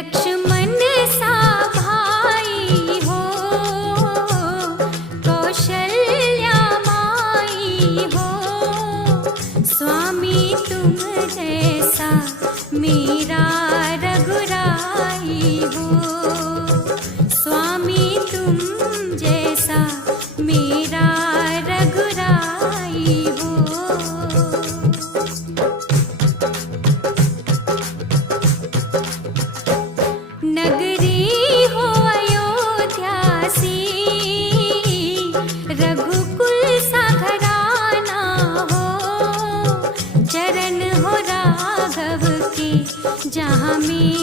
लक्ष्मण सा भाई हो, कौशल्या माई हो, स्वामी तुम जैसा मेरा रघुराई हो, स्वामी तुम जैसा मेरा रघुराई हो। नगरी हो अयोध्या सी, रघुकुल सा घराना हो, चरण हो राघव के जहाँ में